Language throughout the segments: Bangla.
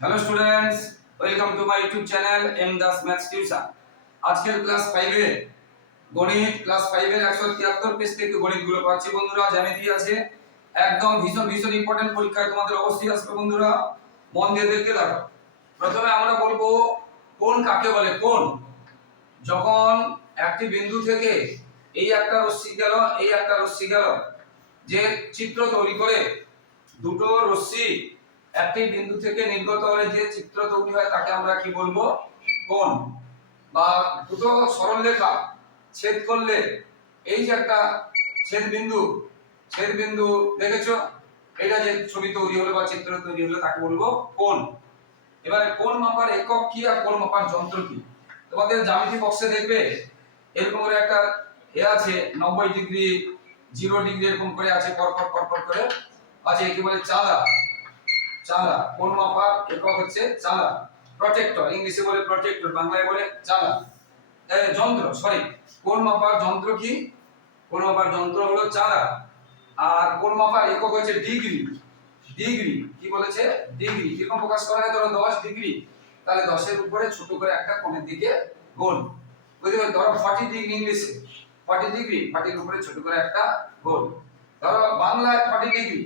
Hello students welcome to my YouTube channel M Das maths tuition আজকের ক্লাস 5 এ, গণিত ক্লাস 5 এর 173 পেজ থেকে গণিতগুলো পাচ্ছি বন্ধুরা, জ্যামিতি আছে। একদম ভীষণ ভীষণ ইম্পর্টেন্ট পরীক্ষায় তোমাদের অবশ্যই আসবে বন্ধুরা। মন দিয়ে দেখতে থাকো। প্রথমে আমরা বলব কোন কাকে বলে? কোন? যখন একটি বিন্দু থেকে এই একটা রশ্মি গেল, এই একটা রশ্মি গেল, যে চিত্র তৈরি করে, দুটো রশ্মি একটি বিন্দু থেকে নির্গত হলে যে চিত্র তৈরি হয় তাকে আমরা কি বলব? কোণ। বা দুটো সরলরেখা ছেদ করলে এই যে একটা ছেদ বিন্দু ছেদ বিন্দু দেখেছ? এটা যে ছবি তৈরি হলো বা চিত্র তৈরি হলো তাকে বলব কোণ। এবারে কোণ মাপার একক কি আর কোণ মাপার যন্ত্র কি? তোমাদের জ্যামিতি বক্সে দেখবে, এরকম করে একটা এ আছে, নব্বই ডিগ্রি, জিরো ডিগ্রি এরকম করে আছে, পরপর পরপর করে। আছে একে বলে চাঁদা। চাঁদা কোন মাপার একক হচ্ছে চালা প্রটেক্টর ইংলিশে বলে প্রটেক্টর বাংলায় বলে চালা যন্ত্র সরি কোন মাপার যন্ত্র কি? কোন মাপার যন্ত্র হলো চাঁদা আর কোন মাপার একক হচ্ছে ডিগ্রি ডিগ্রি কি বলেছে? ডিগ্রি কীরকম প্রকাশ করা হয়? ধরো দশ ডিগ্রি তাহলে দশের উপরে ছোট করে একটা কোণের দিকে গোল। বুঝতে পারছ ধরো ফর্টি ডিগ্রি ইংলিশে। ফর্টি ডিগ্রি ফর্টির উপরে ছোট করে একটা গোল। ধরো বাংলায় ফর্টি ডিগ্রি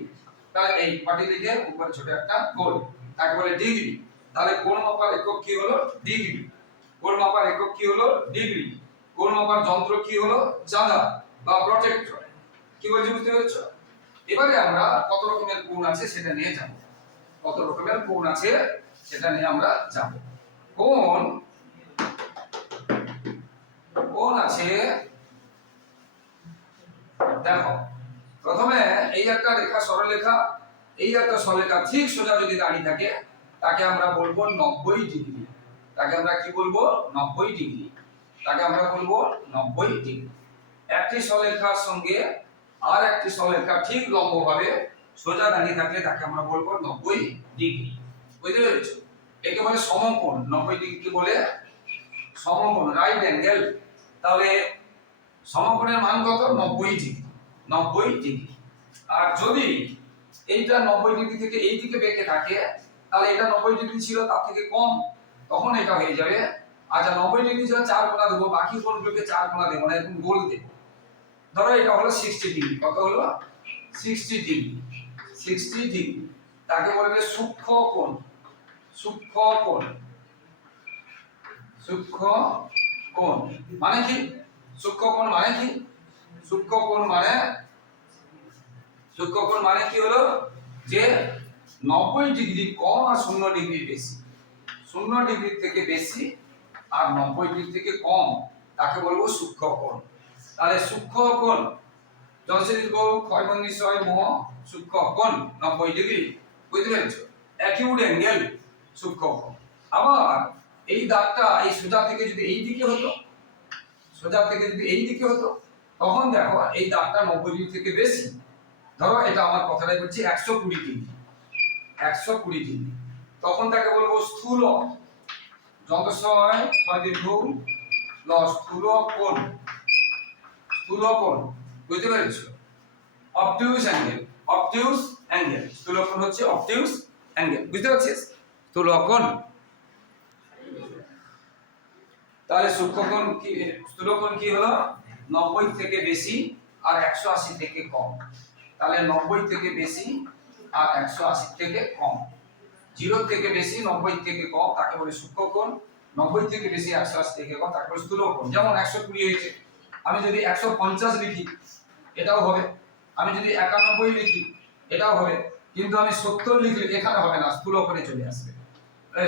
তাহলে এই ফর্টি ডিগ্রির উপরে ছোট একটা গোল। তাকে বলে ডিগ্রি। তাহলে কোণ মাপার একক কি হলো? ডিগ্রি। কোণ মাপার একক কি হলো? ডিগ্রি। কোণ মাপার যন্ত্র কি হলো? চাঁদা বা প্রটেক্টর। কি বলছি বুঝতে পেরেছ? এবারে আমরা কত রকমের কোণ আছে সেটা নিয়ে যাব। কত রকমের কোণ আছে সেটা নিয়ে আমরা যাব। কোণ কোণ আছে, দেখো প্রথমে এই একটা রেখা, সরলরেখা, এই একটা সরলরেখা ঠিক সোজা যদি দাঁড়িয়ে থাকে, তাকে আমরা বলব নব্বই ডিগ্রি। তাকে আমরা কি বলব? নব্বই ডিগ্রি। তাকে আমরা বলব নব্বই ডিগ্রি। একটি সরলরেখার সঙ্গে আর একটি সরলরেখা ঠিক লম্বভাবে সোজা দাঁড়িয়ে থাকলে তাকে আমরা বলব নব্বই ডিগ্রি। বুঝতে পেরেছ? একে বলে সমকোণ। নব্বই ডিগ্রি বলে? সমকোণ রাইট অ্যাঙ্গেল তাহলে সমকোণের মান কত? নব্বই ডিগ্রি। নব্বই ডিগ্রি। আর যদি এইটা নব্বই ডিগ্রি থেকে এই দিকে বেঁকে থাকে, তাহলে এটা নব্বই ডিগ্রি ছিল, তার থেকে কম, তখন এটা হয়ে যাবে। আচ্ছা নব্বই ডিগ্রি ছিল চার কোণা দেবো, বাকি কোণগুলোকে চার কোণা দেবো না এরকম গোল দেবো। ধরো এটা হলো সিক্সটি ডিগ্রি, কত হলো? Sixty degree sixty degree. তাকে বলবে সূক্ষ্ম কোণ সূক্ষ্ম কোণ সূক্ষ্ম কোণ। মানে কি? সূক্ষ্ম কোণ মানে কি? সূক্ষ্ম মানে মানে কি হলো? যে নব্বই ডিগ্রি কম আর শূন্য ডিগ্রি বেশি। শূন্য ডিগ্রি থেকে বেশি আর নব্বই ডিগ্রি থেকে কম, তাকে বলব সূক্ষ্ম তাহলে ছয় নব্বই ডিগ্রি। বুঝতে পেরেছ? অ্যাকিউট অ্যাঙ্গেল সূক্ষ্ম আবার এই দাগটা এই সোজা থেকে যদি এই দিকে হতো, সোজা থেকে যদি এই দিকে হতো তখন দেখো, এই দাগটা নব্বই ডিগ্রি থেকে বেশি। ধরো, এটা আমার কথাটাই বলছি, একশো কুড়ি ডিগ্রি একশো কুড়ি ডিগ্রি তখন তাকে বলব, স্থূল যন্ত্রসয় ছয় দীর্ঘ ল স্থূল কোণ। স্থূল কোণ, বুঝতে পেরেছ? Obtuse angle obtuse angle. স্থূল কোণ হচ্ছে অপটিউস অ্যাঙ্গেল, বুঝতে পারছিস? স্থূল কোণ। তাহলে সূক্ষ্মকোণ কি স্থূলকোণ কি হলো? নব্বই থেকে বেশি আর একশো আশি থেকে কম। তাহলে নব্বই থেকে বেশি আর একশো আশি থেকে কম। জিরো থেকে বেশি, নব্বই থেকে কম, তাকে বলে সূক্ষ্মকোণ নব্বই থেকে বেশি, একশো আশি থেকে কম, তাকে বলে স্থূলকোণ যেমন একশো কুড়ি হয়েছে। আমি যদি একশো পঞ্চাশ লিখি, এটাও হবে। আমি যদি একানব্বই লিখি, এটাও হবে। কিন্তু আমি সত্তর লিখলে এখানে হবে না স্থূলকোণে চলে আসবে।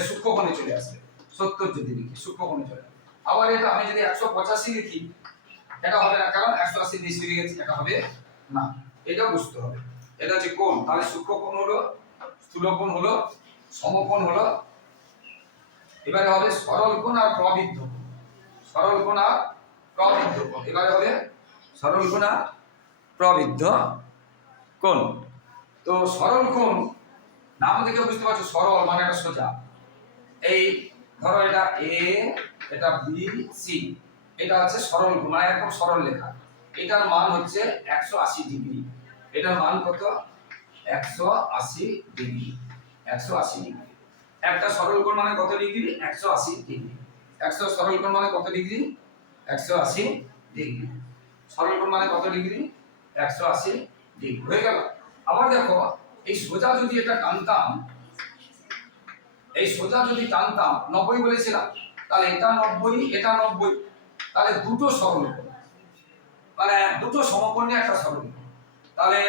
সূক্ষ্মকোণে চলে আসবে। সত্তর যদি লিখি সূক্ষ্মকোণে চলে আবার এটা আমি যদি একশো পঁচাশি লিখি এটা হবে না, কারণ একশো আশি নিচ লিখে গেছি, এটা হবে না। এটা বুঝতে হবে। এটা হচ্ছে কোণ, তাহলে সূক্ষ্ম কোণ হলো, স্থূল কোণ হলো সমকোণ হলো। এবারে হবে সরল কোণ আর প্রবৃদ্ধ কোণ। সরল কোণ আর প্রবৃদ্ধ কোণ। এবারে হবে সরল কোণ আর প্রবৃদ্ধ কোণ। তো সরল কোণ, নাম থেকে বুঝতে পারছ, সরল মানে এটা সোজা। এই ধরো এটা এ এটা বি সি এটা হচ্ছে সরল মানে একদম সরল লেখা। এটার মান হচ্ছে একশো আশি ডিগ্রি। এটার মান কত? একশো আশি ডিগ্রি। একশো আশি ডিগ্রি। একটা সরল কোণ মানে কত ডিগ্রি? একশো আশি ডিগ্রি। একশো সরল কোণ মানে কত ডিগ্রি? একশো আশি ডিগ্রি। সরল কোণ মানে কত ডিগ্রি? একশো আশি ডিগ্রি। হয়ে গেল। আবার দেখো, এই সোজা যদি এটা টানতাম, এই সোজা যদি টানতাম, নব্বই বলেছিলাম, তাহলে এটা নব্বই এটা নব্বই। তাহলে দুটো সরল মানে দুটো সমকোণ নিয়ে একটা সরল তাহলে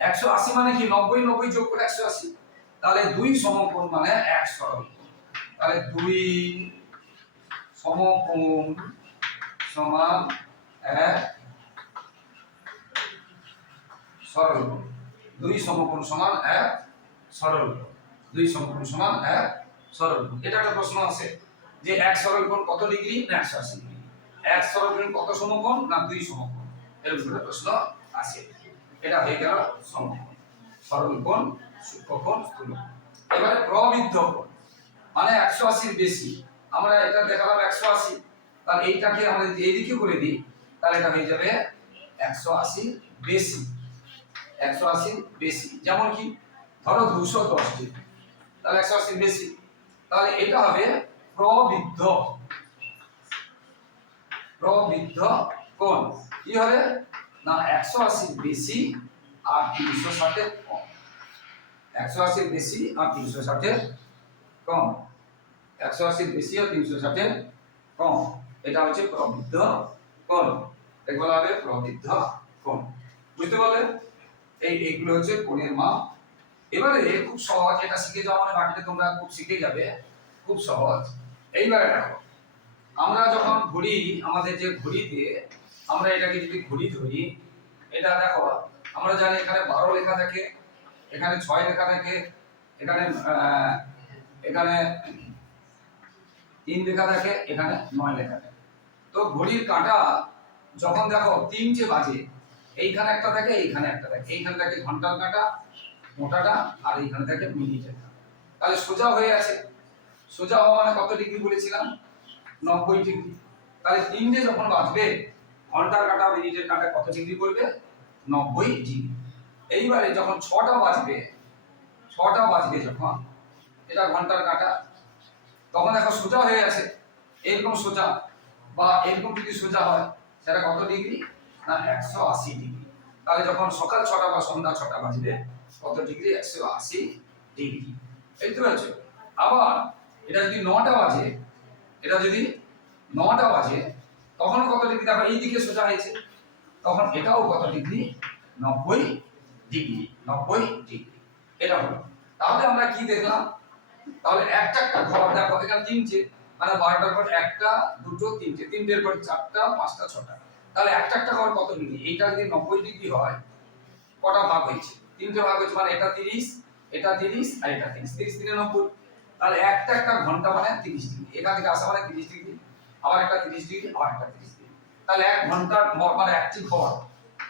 একশো আশি মানে কি? নব্বই নব্বই যোগ করে একশো আশি। তাহলে দুই সমকোণ মানে এক সরল তাহলে দুই সমকোণ সমান এক সরল দুই সমকোণ সমান এক সরল দুই সমকোণ সমান এক সরল এটা একটা প্রশ্ন আছে যে এক সরল কোণ কত ডিগ্রি না একশো আশি এক সরল কত সমকোণ না দুই সমকোণ? এরকম একটা প্রশ্ন আছে। এটা হয়ে গেল সমকোণ। সরল কোণ সূক্ষ্ম স্থূল এবারে প্রবৃদ্ধ মানে একশো আশির বেশি। আমরা এটা দেখালাম একশো আশি তাহলে এইটাকে আমরা যদি এদিকে করে দিই, তাহলে এটা হয়ে যাবে একশো আশির বেশি। একশো আশির বেশি। যেমন কি? ধরো দুশো দশ তাহলে একশো আশির বেশি। তাহলে এটা হবে প্রবৃদ্ধ। প্রবৃদ্ধ কোণ। কি হবে? না, একশো আশির বেশি আর তিনশো ষাটের কম। একশো আশির বেশি আর তিনশো ষাটের কম। একশো আশির বেশি আর তিনশো ষাটের কম। এটা হচ্ছে প্রবৃদ্ধ কোণ। এগুলো হবে প্রবৃদ্ধ কোণ। বুঝতে পারলে? এই এইগুলো হচ্ছে কোণের মাপ এবারে খুব সহজ, এটা শিখে যাওয়া মানে বাকিটা তোমরা খুব শিখে যাবে। খুব সহজ। এইবারে দেখো। আমরা যখন ঘড়ি, আমাদের যে ঘড়িতে আমরা এটাকে যদি ঘড়ি ধরি, এটা দেখো, আমরা জানি এখানে বারো লেখা থাকে, এখানে ছয় লেখা থাকে, এখানে এখানে তিন লেখা থাকে, এখানে নয় লেখা থাকে। তো ঘড়ির কাঁটা যখন দেখো তিনটে বাজে, এইখানে একটা থাকে, এইখানে একটা থাকে। এইখানে থাকে ঘণ্টার কাঁটা, মোটাটা, আর এইখানে থাকে মিনিটের কাঁটা। তাহলে সোজা হয়ে আছে। সোজা হওয়া মানে কত ডিগ্রি বলেছিলাম? নব্বই ডিগ্রি। তাহলে তিনটে যখন বাজবে, ঘণ্টার কাঁটা মিনিটের কাঁটা কত ডিগ্রি করবে নব্বই ডিগ্রি। এইবারে যখন ছটা বাজবে ছটা বাজবে যখন, এটা ঘণ্টার কাঁটা, তখন দেখো সোজা হয়ে আছে এরকম সোজা বা এরকম যদি সোজা হয়, সেটা কত ডিগ্রি? না, একশো আশি ডিগ্রি। তাহলে যখন সকাল ছটা বা সন্ধ্যা ছটা বাজবে, কত ডিগ্রি? একশো আশি ডিগ্রি। এই তো আবার, এটা যদি নটা বাজে এটা যদি নটা বাজে তখন কত ডিগ্রি দেখো, এই দিকে সোজা হয়েছে। তখন এটাও কত ডিগ্রি নব্বই ডিগ্রি নব্বই ডিগ্রি এটা হলো। তাহলে আমরা কি দেখলাম? তাহলে একটা একটা ঘর, দেখো, এখানে তিনটে। মানে বারোটার পর একটা, দুটো, তিনটে। তিনটের পর চারটা, পাঁচটা, ছটা। তাহলে একটা একটা ঘর কত ডিগ্রি এইটা যদি নব্বই ডিগ্রি হয়, কটা ভাগ হয়েছে? তিনটে ভাগ হয়েছে মানে এটা তিরিশ এটা তিরিশ, আর এটা তিরিশ। তিরিশ তিনে নব্বই। তাহলে একটা একটা ঘণ্টা মানে তিরিশ ডিগ্রি। এখান থেকে আসা মানে তিরিশ ডিগ্রি, আবার একটা তিরিশ ডিগ্রি, আবার একটা তিরিশ ডিগ্রি। তাহলে এক ঘণ্টার মানে একটি ঘর,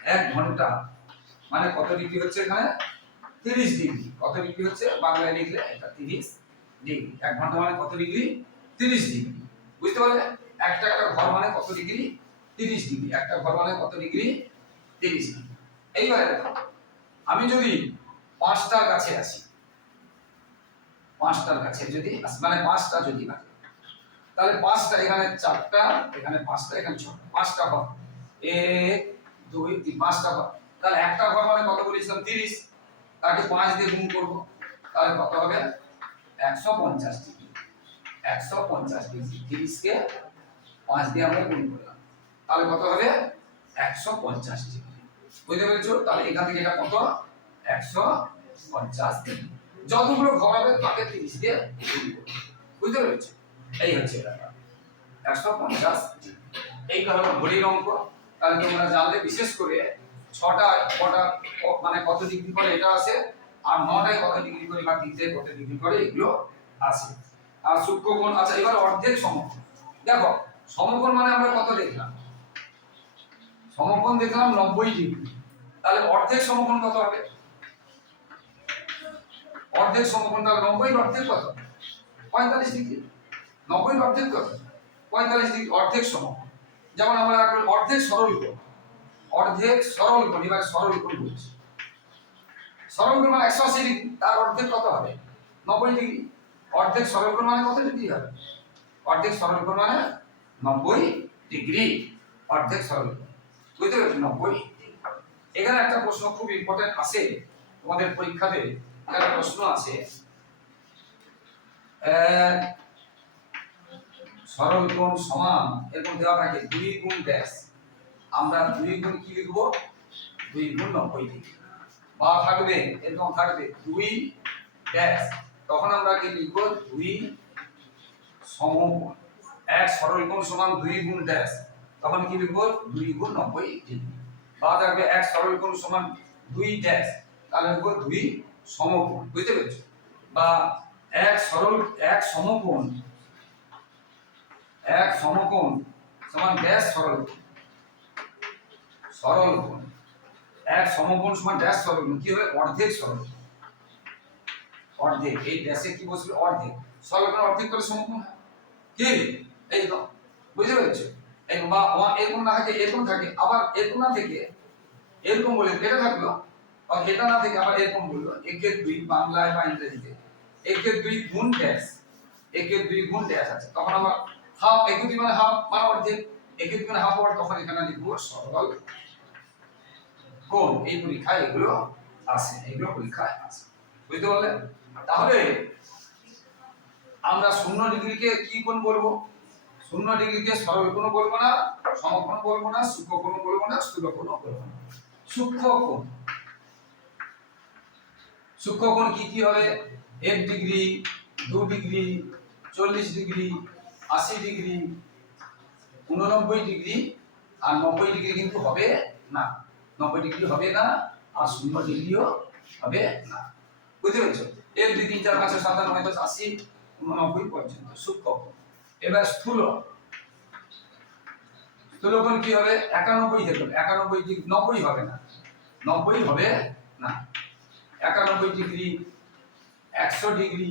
এক ঘণ্টা মানে কত ডিগ্রি হচ্ছে এখানে? তিরিশ ডিগ্রি। কত ডিগ্রি হচ্ছে? বাংলায় লিখলে এটা তিরিশ ডিগ্রি। এক ঘণ্টা মানে কত ডিগ্রি? তিরিশ ডিগ্রি। বুঝতে পারলে? একটা একটা ঘর মানে কত ডিগ্রি? তিরিশ ডিগ্রি। একটা ঘর মানে কত ডিগ্রি? তিরিশ ডিগ্রি। এইবারে আমি যদি পাঁচটার কাছে আসি পাঁচটার কাছে যদি মানে পাঁচটা যদি বাজে। তাহলে পাঁচটা এখানে চারটা, এখানে পাঁচটা, এখানে ছটা। পাঁচটা ঘর। এক, দুই, তিন, পাঁচটা ঘর। তাহলে একটা ঘর মানে কত বলেছিলাম? তিরিশ। তাকে পাঁচ দিয়ে গুণ করব। তাহলে কত হবে? একশো পঞ্চাশ ডিগ্রি। একশো পঞ্চাশ ডিগ্রি। তিরিশকে পাঁচ দিয়ে আমরা গুণ করলাম। তাহলে কত হবে? একশো পঞ্চাশ ডিগ্রি। বুঝতে পেরেছ? তাহলে এখান থেকে এটা কত? একশো পঞ্চাশ ডিগ্রি। যতগুলো ঘর হবে তাকে তিরিশ দিয়ে বুঝতে পেরেছ? এই হচ্ছে ব্যাপার। একশো পঞ্চাশ এইটা হলো ঘড়ির অঙ্ক। তাহলে তোমরা জানলে, বিশেষ করে ছটা, কটা মানে কত ডিগ্রি করে এটা আসে, আর নটায় কত ডিগ্রি করে বা তিনটে কত ডিগ্রি করে এগুলো আসে। আর সূক্ষ্মকোণ আচ্ছা এবার অর্ধেক সমকোণ। দেখো, সমকোণ মানে আমরা কত দেখলাম? সমকোণ দেখলাম নব্বই ডিগ্রি। তাহলে অর্ধেক সমকোণ কত হবে? অর্ধেক সমকোণ তাহলে নব্বই অর্ধেক কত? পঁয়তাল্লিশ ডিগ্রি। নব্বই অর্ধেক কত? পঁয়তাল্লিশ ডিগ্রি, অর্ধেক সমকোণ। যেমন আমরা অর্ধেক সরল কোণ অর্ধেক সরল কোণ এবার সরল কোণ বলছি। সরল কোণ মানে একশো আশি ডিগ্রি, তার অর্ধেক কত হবে? নব্বই ডিগ্রি। অর্ধেক সরলকোণ মানে কত ডিগ্রি হবে? অর্ধেক সরলকোণ মানে নব্বই ডিগ্রি। অর্ধেক সরলকোণ বুঝতে পেরেছ নব্বই এখানে একটা প্রশ্ন খুব ইম্পর্টেন্ট আসে তোমাদের পরীক্ষাতে। একটা প্রশ্ন আছে। সরল কোণ সমান এরকম দেওয়া থাকে দুই গুণ ড্যাশ। আমরা দুই গুণ কি লিখব? দুই গুণ নব্বই ডিগ্রি বা থাকবে, এরকম থাকবে, দুই ড্যাশ। তখন আমরা কি লিখব? দুই সমকোণ। এক সরল কোণ সমান দুই গুণ ড্যাশ। তখন কি লিখব? দুই গুণ নব্বই ডিগ্রি বা থাকবে এক সরল কোণ সমান দুই ড্যাশ। তাহলে লিখব দুই সমকোণ, বুঝতে পেরেছ? বা এক সরল, এক সমকোণ এক সমকোণ সমান ড্যাশ সরল সরল কোণ। এক সমকোণ সমান ড্যাশ সরল কি হবে অর্ধেক সরল অর্ধেক। এই ড্যাশে কি বসবে? অর্ধেক। সরল কোণ অর্ধেক করে সমকোণ কি? এই তো। বুঝতে পেরেছ? এই বা এরকম না থাকে এরকম থাকে। আবার এরকম না থেকে, এরকম বলে, এটা থাকল এটা থেকে আবার এরকম বলল একের দুই বাংলায় বা ইংরেজিতে একের দুই গুণ ড্যাশ একের দুই গুণ ড্যাশ আছে। তখন হাফ একের দুই মানে হাফ মানে অর্ধেক একের দুই মানে হাফ তখন এখানে লিখব সরল কোণ। এই এগুলো এগুলো বুঝতে পারলে তাহলে আমরা শূন্য ডিগ্রিকে কি বলব? শূন্য ডিগ্রিকে সরল কোণ বলব না, সমকোণ বলব না সূক্ষ্ম বলব না, স্থূল বলব না। সূক্ষ্ম সূক্ষ্ম কোণ কি কি হবে? এক ডিগ্রি, দু ডিগ্রি, চল্লিশ ডিগ্রি, আশি ডিগ্রি, উননব্বই ডিগ্রি আর নব্বই ডিগ্রি কিন্তু হবে না। নব্বই ডিগ্রি হবে না আর শূন্য ডিগ্রিও হবে না। বুঝতে পেরেছ? এক দুই তিন চার পাঁচ ছয় সাত আট নয় দশ আশি, উননব্বই পর্যন্ত সূক্ষ্মকোণ এবার স্থূল। স্থূল কোণ কি হবে? একানব্বই থেকে একানব্বই নব্বই হবে না। নব্বই হবে না। একানব্বই ডিগ্রি, একশো ডিগ্রি,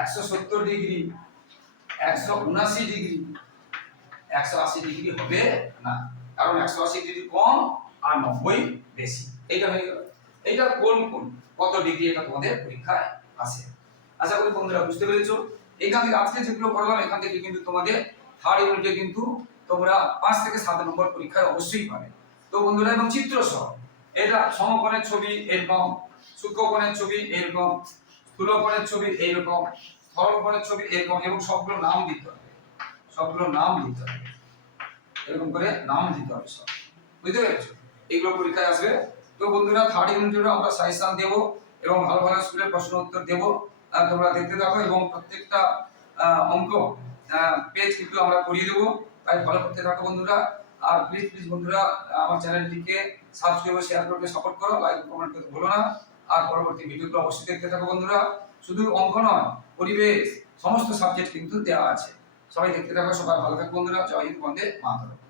একশো সত্তর ডিগ্রি, একশো উনাশি ডিগ্রি, একশো আশি ডিগ্রি হবে না। কারণ একশো আশি ডিগ্রি কম আর নব্বই বেশি। এইটা হয়ে গেল। এইটা কোন কোন? কত ডিগ্রি এটা তোমাদের পরীক্ষায় আসে। আশা করি বন্ধুরা বুঝতে পেরেছ। এখান থেকে আজকে যেগুলো করলাম, এখান থেকে কিন্তু তোমাদের থার্ড ইউনিটে কিন্তু তোমরা পাঁচ থেকে সাত নম্বর পরীক্ষায় অবশ্যই পাবে। তো বন্ধুরা, এবং চিত্র সহ। এটা সমকোণের ছবি এরকম, সূক্ষ্মকোণের ছবি এরকম, স্থূলকোণের ছবি এইরকম সরলকোণের ছবি এরকম এবং সবগুলো নাম দিতে হবে। সবগুলো নাম দিতে হবে। এরকম করে নাম দিতে হবে সব। বুঝতে পেরেছ? এগুলো পরীক্ষায় আসবে। তো বন্ধুরা থার্ড ইউনিটেরও আমরা সাজেশন দেবো এবং ভালো ভালো স্কুলের প্রশ্ন উত্তর দেবো। তোমরা দেখতে থাকো এবং প্রত্যেকটা অঙ্ক পেজ কিন্তু আমরা করিয়ে দেবো। তাই ভালো করতে থাকো বন্ধুরা। আর প্লিজ প্লিজ বন্ধুরা, আমার চ্যানেলটিকে সাবস্ক্রাইব শেয়ার করতে সাপোর্ট করো লাইক কমেন্ট করতে ভুলো না। আর পরবর্তী ভিডিওগুলো অবশ্যই দেখতে থাকো বন্ধুরা। শুধু অঙ্ক নয়, পরিবেশ, সমস্ত সাবজেক্ট কিন্তু দেওয়া আছে। সবাই দেখতে থাকো, সবাই ভালো থাকো বন্ধুরা। জয় হিন্দ, বন্দে মাতরম।